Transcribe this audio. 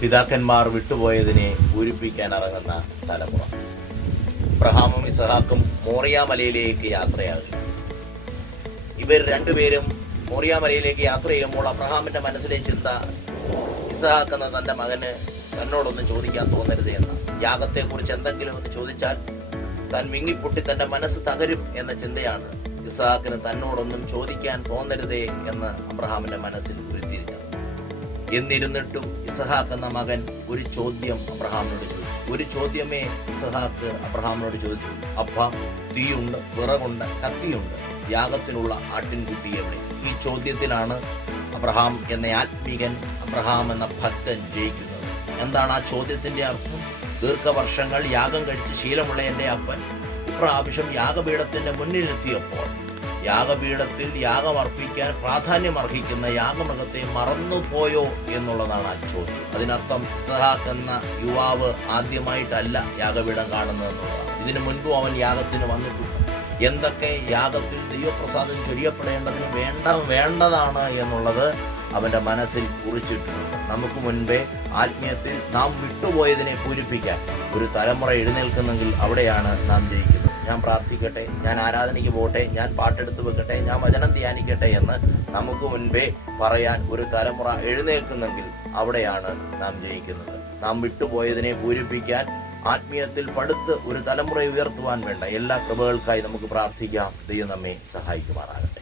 പിതാക്കന്മാർ വിട്ടുപോയതിനെ പൂരിപ്പിക്കാൻ ഇറങ്ങുന്ന തലമുറ. അബ്രഹാമും ഇസഹാക്കും മോറിയ മലയിലേക്ക് യാത്രയാകും. ഇവർ രണ്ടുപേരും മോറിയ മലയിലേക്ക് യാത്ര ചെയ്യുമ്പോൾ അബ്രഹാമിന്റെ മനസ്സിലെ ചിന്ത, ഇസഹാക്ക് എന്ന തന്റെ മകന് തന്നോടൊന്നും ചോദിക്കാൻ തോന്നരുത് എന്ന, യാഗത്തെക്കുറിച്ച് എന്തെങ്കിലും ഒന്ന് ചോദിച്ചാൽ താൻ വിങ്ങിപ്പൊട്ടി തന്റെ മനസ്സ് തകരും എന്ന ചിന്തയാണ് ഇസഹാക്കിന് തന്നോടൊന്നും ചോദിക്കാൻ തോന്നരുതേ എന്ന് അബ്രഹാമിന്റെ മനസ്സിൽ ഉരുത്തിരിഞ്ഞത്. എന്നിരുന്നിട്ടും ഇസഹാക്ക് എന്ന മകൻ ഒരു ചോദ്യം അബ്രഹാമിനോട് ചോദിച്ചു. ഒരു ചോദ്യമേ ഇസഹാക്ക് അബ്രഹാമിനോട് ചോദിച്ചു, അപ്പ, തീയുണ്ട്, വിറകുണ്ട്, കത്തിയുണ്ട്, യാഗത്തിനുള്ള ആട്ടിൻകുട്ടി എവിടെ? ഈ ചോദ്യത്തിലാണ് അബ്രഹാം എന്ന ആത്മീകൻ, അബ്രഹാം എന്ന ഭക്തൻ ജയിക്കുന്നത്. എന്താണ് ആ ചോദ്യത്തിന്റെ അർത്ഥം? ദീർഘവർഷങ്ങൾ യാഗം കഴിച്ച് ശീലമുള്ള എൻ്റെ അപ്പൻ ഇപ്രാവശ്യം യാഗപീഠത്തിന്റെ മുന്നിലെത്തിയപ്പോൾ യാഗപീഠത്തിൽ യാഗമർപ്പിക്കാൻ പ്രാധാന്യമർഹിക്കുന്ന യാഗമൃഗത്തെ മറന്നുപോയോ എന്നുള്ളതാണ് ആ ചോദ്യം. അതിനർത്ഥം ഇസഹാക്ക് എന്ന യുവാവ് ആദ്യമായിട്ടല്ല യാഗപീഠം കാണുന്നതെന്നുള്ളതാണ്. ഇതിനു മുൻപും അവൻ യാഗത്തിന് വന്നിട്ടുണ്ട്. എന്തൊക്കെ യാഗത്തിൽ ദൈവപ്രസാദം ചൊരിയപ്പെടേണ്ടതിന് വേണ്ടതാണ് എന്നുള്ളത് അവന്റെ മനസ്സിൽ കുറിച്ചിട്ടുണ്ട്. നമുക്ക് മുൻപേ ആത്മീയത്തിൽ നാം വിട്ടുപോയതിനെ പൂരിപ്പിക്കാൻ ഒരു തലമുറ എഴുന്നേൽക്കുന്നെങ്കിൽ അവിടെയാണ് നാം ജയിക്കുന്നത്. ഞാൻ പ്രാർത്ഥിക്കട്ടെ, ഞാൻ ആരാധനയ്ക്ക് പോകട്ടെ, ഞാൻ പാട്ടെടുത്ത് വെക്കട്ടെ, ഞാൻ വചനം ധ്യാനിക്കട്ടെ എന്ന് നമുക്ക് മുൻപേ പറയാൻ ഒരു തലമുറ എഴുന്നേൽക്കുന്നെങ്കിൽ അവിടെയാണ് നാം ജയിക്കുന്നത്. നാം വിട്ടുപോയതിനെ പൂരിപ്പിക്കാൻ ആത്മീയത്തിൽ പടുത്ത് ഒരു തലമുറയെ ഉയർത്തുവാൻ വേണ്ട എല്ലാ കൃപകൾക്കായി നമുക്ക് പ്രാർത്ഥിക്കാം. ദൈവം നമ്മെ സഹായിക്കുമാറാകട്ടെ.